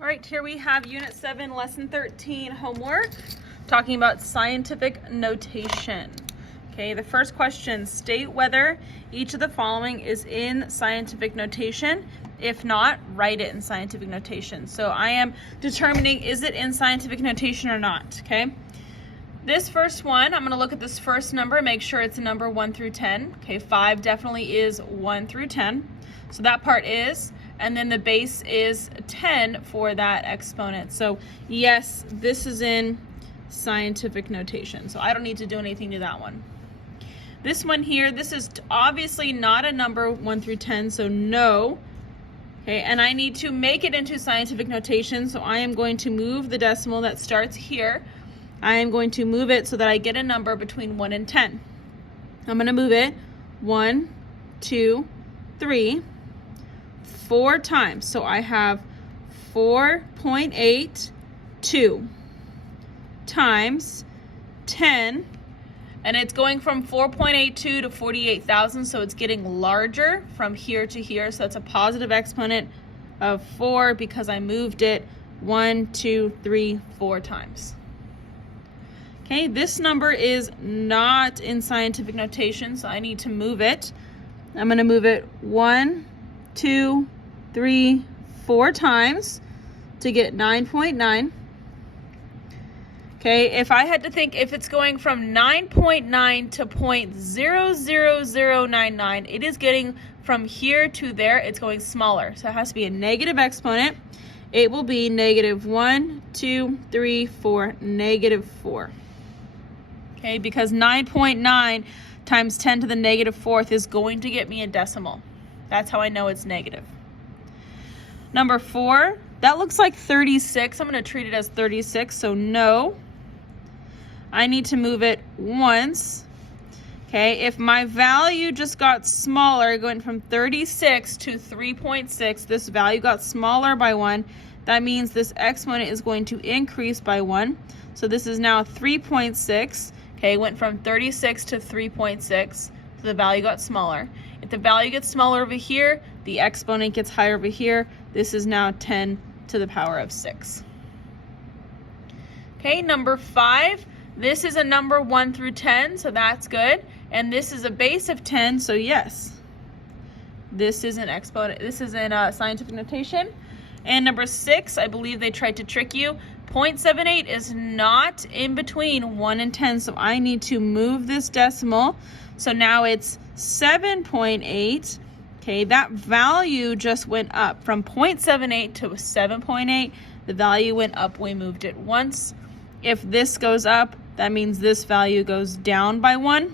All right, here we have Unit 7, Lesson 13 homework, talking about scientific notation. Okay, the first question, state whether each of the following is in scientific notation. If not, write it in scientific notation. So I am determining, is it in scientific notation or not, okay? This first one, I'm going to look at this first number, make sure it's a number 1 through 10. Okay, 5 definitely is 1 through 10. So that part is, and then the base is 10 for that exponent. So yes, this is in scientific notation. So I don't need to do anything to that one. This one here, this is obviously not a number 1 through 10, so no. Okay, and I need to make it into scientific notation, so I am going to move the decimal that starts here. I am going to move it so that I get a number between 1 and 10. I'm going to move it 1, 2, 3, 4 times. So I have 4.82 times 10, and it's going from 4.82 to 48,000, so it's getting larger from here to here. So that's a positive exponent of 4 because I moved it 1, 2, 3, 4 times. Okay, this number is not in scientific notation, so I need to move it. I'm going to move it 1, 2, 3, 4 times to get 9.9. Okay, if I had to think if it's going from 9.9 to 0.00099, it is getting from here to there, it's going smaller. So it has to be a negative exponent. It will be negative 1, 2, 3, 4, negative 4. Okay, because 9.9 times 10 to the negative 4th is going to get me a decimal. That's how I know it's negative. Number 4, that looks like 36. I'm going to treat it as 36, so no. I need to move it once. Okay, if my value just got smaller, going from 36 to 3.6, this value got smaller by 1. That means this exponent is going to increase by 1. So this is now 3.6. Okay, went from 36 to 3.6, so the value got smaller. If the value gets smaller over here, the exponent gets higher over here. This is now 10 to the power of 6. Okay, number 5, this is a number 1 through 10, so that's good. And this is a base of 10, so yes, this is an exponent. This is in scientific notation. And number 6, I believe they tried to trick you. 0.78 is not in between 1 and 10, so I need to move this decimal. So now it's 7.8. Okay, that value just went up from 0.78 to 7.8. The value went up. We moved it once. If this goes up, that means this value goes down by 1.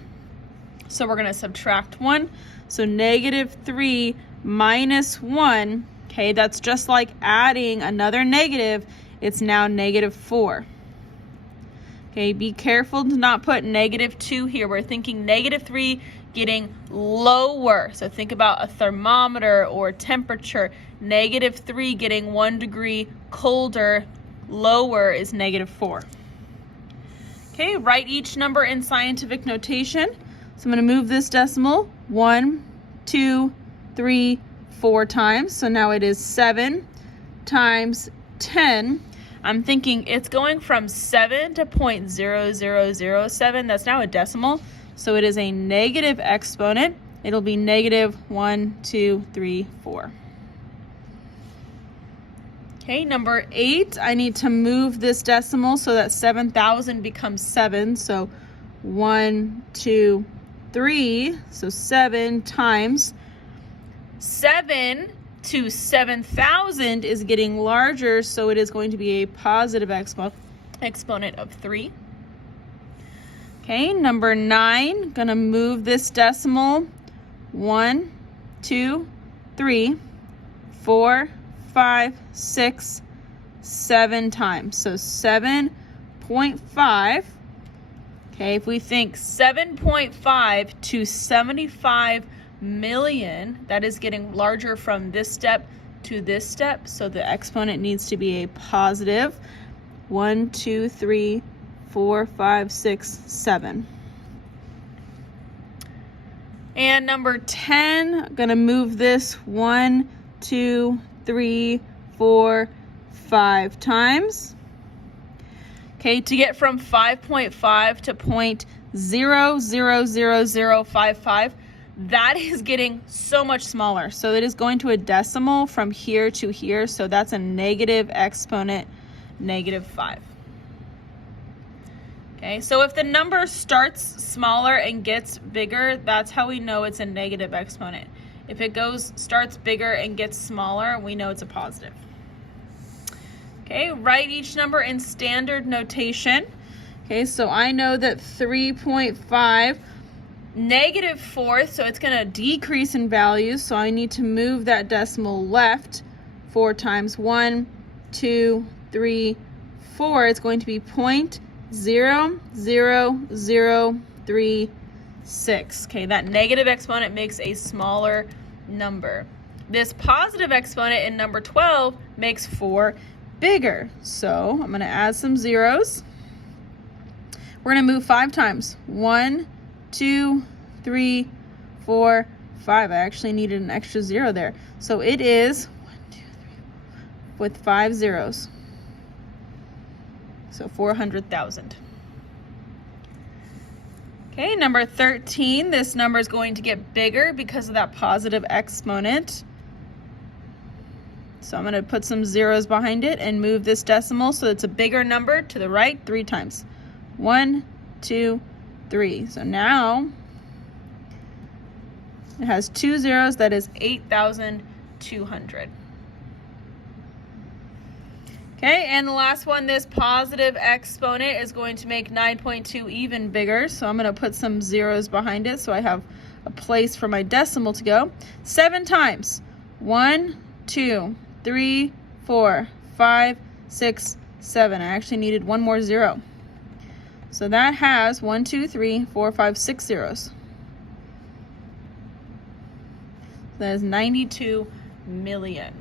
So we're going to subtract 1. So negative 3 minus 1. Okay, that's just like adding another negative. It's now negative 4. Okay, be careful to not put negative 2 here. We're thinking negative 3 getting lower. So think about a thermometer or temperature. Negative 3 getting 1 degree colder. Lower is negative 4. Okay, write each number in scientific notation. So I'm going to move this decimal 1, 2, 3, 4 times. So now it is 7 times 10. I'm thinking it's going from 7 to 0.0007. That's now a decimal. So it is a negative exponent. It'll be negative 1, 2, 3, 4. Okay, number 8, I need to move this decimal so that 7,000 becomes 7. So 1, 2, 3. So 7 times 7 to 7,000 is getting larger, so it is going to be a positive exponent of 3. Okay, number 9, gonna move this decimal 1, 2, 3, 4, 5, 6, 7 times. So 7.5. Okay, if we think 7.5 to 75 million, that is getting larger from this step to this step, so the exponent needs to be a positive. 1, 2, 3, 4, 5, 6, 7. And number 10, I'm gonna move this 1, 2, 3, 4, 5 times. Okay, to get from 5.5 to 0.000055, that is getting so much smaller. So it is going to a decimal from here to here. So that's a negative exponent, -5. Okay, so if the number starts smaller and gets bigger, that's how we know it's a negative exponent. If it starts bigger and gets smaller, we know it's a positive. Okay, write each number in standard notation. Okay, so I know that 3.5, -4th, so it's going to decrease in value, so I need to move that decimal left 4 times. 1, 2, 3, 4. It's going to be 0.00036. Okay, that negative exponent makes a smaller number. This positive exponent in number 12 makes 4 bigger. So I'm going to add some zeros. We're going to move 5 times. 1, 2, 3, 4, 5. I actually needed an extra 0 there. So it is 1, 2, 3, 4, with 5 zeros. So 400,000. Okay, number 13. This number is going to get bigger because of that positive exponent. So I'm going to put some zeros behind it and move this decimal so it's a bigger number to the right 3 times. 1, 2, 3. So now it has 2 zeros. That is 8,200. Okay, and the last one, this positive exponent is going to make 9.2 even bigger. So I'm going to put some zeros behind it so I have a place for my decimal to go. 7 times. 1, 2, 3, 4, 5, 6, 7. I actually needed one more 0. So that has 1, 2, 3, 4, 5, 6 zeros. That is 92 million.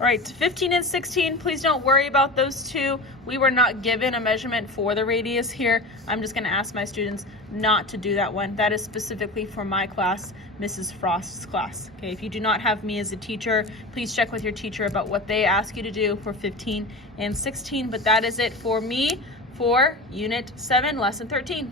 All right, 15 and 16, please don't worry about those two. We were not given a measurement for the radius here. I'm just going to ask my students not to do that one. That is specifically for my class, Mrs. Frost's class. Okay, if you do not have me as a teacher, please check with your teacher about what they ask you to do for 15 and 16. But that is it for me for Unit 7, Lesson 13.